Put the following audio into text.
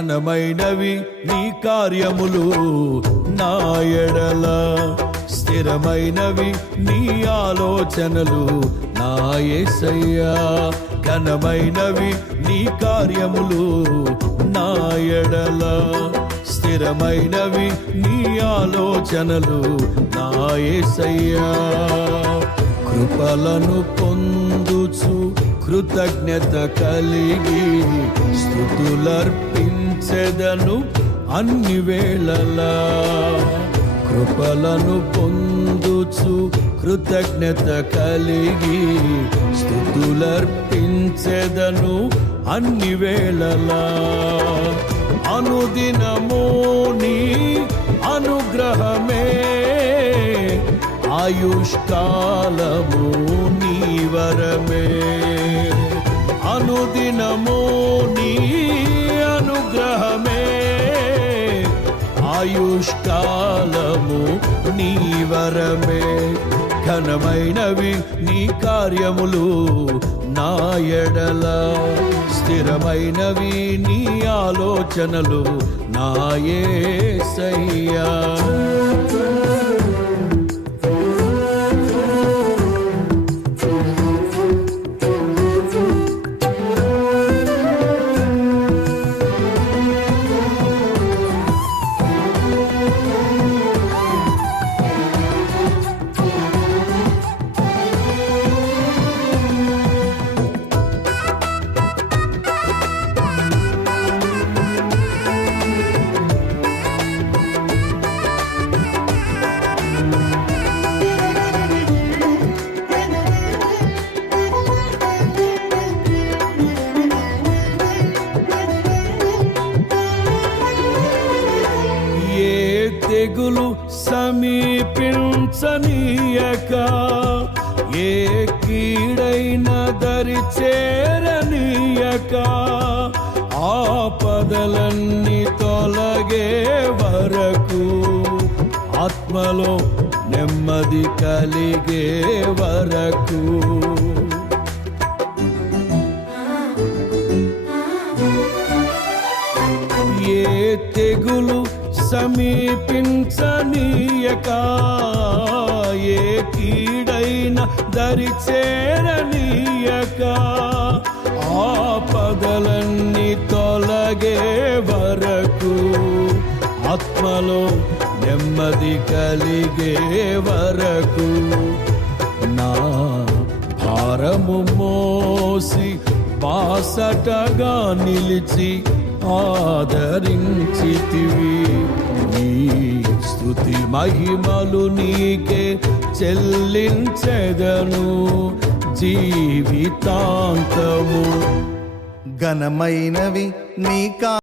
ఘనమైనవి నీ కార్యములు నా ఎడల, స్థిరమైనవి నీ ఆలోచనలు నా యేసయ్యా. ఘనమైనవి నీ కార్యములు నా ఎడల, స్థిరమైనవి నీ ఆలోచనలు నా యేసయ్యా. కృపలను పొందుచు కృతజ్ఞత కలిగి స్తుతులర్పించెదను అన్ని వేళలా. కృపలను పొందుచు కృతజ్ఞత కలిగి స్తుతులర్పించెదను అన్ని వేళలా. అనుదినము నీ అనుగ్రహమే, ఆయుష్కాలము నీ వరమే. అనుదినము నీ అనుగ్రహమే, ఆయుష్కాలము నీ వరమే. ఘనమైనవి నీ కార్యములు నా ఎడల, స్థిరమైనవి నీ ఆలోచనలు నా యేసయ్యా. తెగులు సమీపించనీయక, ఏ కీడైన దరి చేరనీయక, ఆపదలన్నీ తొలగే వరకు, ఆత్మలో నెమ్మది కలిగే వరకు. ఏ తెగులు సమీపించనీయక, ఏ కీడైన దరి చేరనీయక, ఆపదలన్నీ తొలగే వరకు, ఆత్మలో నెమ్మది కలిగే వరకు. నా భారము మోసి బాసటగా నిలిచి ఆదరించితివి. నీ స్తుతి మహిమలు నీకే చెల్లించెదను జీవితాంతము. ఘనమైనవి నీ